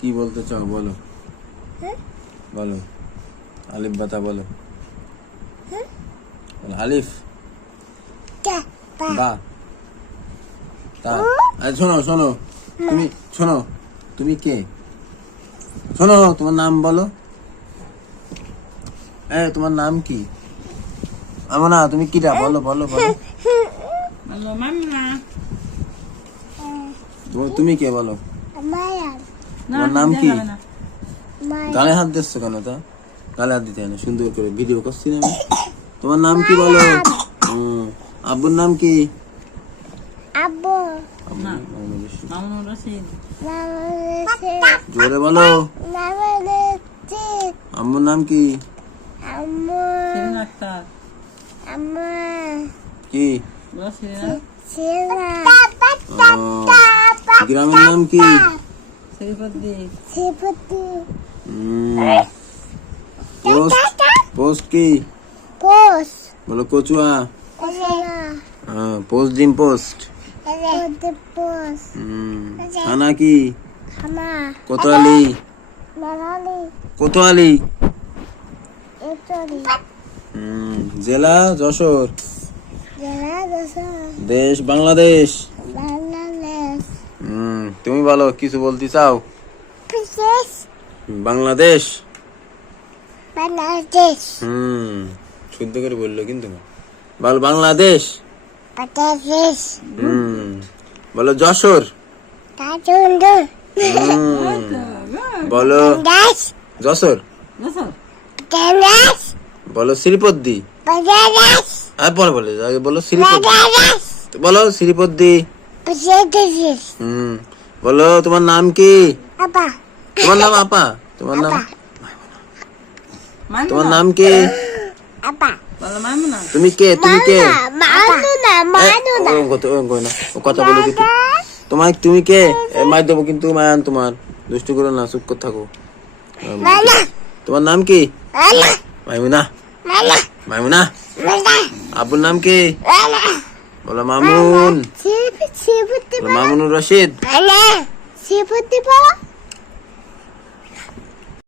কি বলতে চাও বলো, বলো আলিফ বাতা বলো। আলিফ বা তা। শোনো শোনো, তুমি শোনো, তুমি কে? শোনো, তোমার নাম বলো। তোমার নাম কি? আমনা, তুমি কিটা? বলো বলো বলো। তুমি কে বলো? তোমার নাম কি? গালে হাত দিচ্ছ কেন? তা গালে হাত দিতে হয় না, সুন্দর করে ভিডিও করছি না আমি। তোমার নাম কি বলো? আব্বুর নাম কি? আব্বু জোরে বলো। আম্মুর নাম কি? কি? গ্রামের নাম কি? পোস্ট কি বলো? কচুয়া। পোস্ট ডিম পোস্ট। খানা কি? কোতোয়ালি। কোতোয়ালি। জেলা যশোর। দেশ বাংলাদেশ। তুমি বলো, কিছু বলতে চাও? বাংলাদেশ। শুদ্ধ করে বললো কিন্তু বলো বাংলাদেশ। বলো যশোর। বলো যশোর। বলো শ্রীপদ্দি। বলো বলো বলো শ্রীপদ্দি। বলো শ্রীপদ্দি। বলো তোমার নাম কি? তোমার নাম আপা? তোমার নাম কি? তুমি কে? তুমি কে? কথা বলো কিন্তু। তুমি কে? মার দেবো কিন্তু। মায়ান, তোমার দুষ্টু করো না, চুপ করে থাকো। তোমার নাম কি? মাইমুনা। মাইমুনা। আব্বুর নাম কি? বলো মামুন। মামুনুর রশিদ।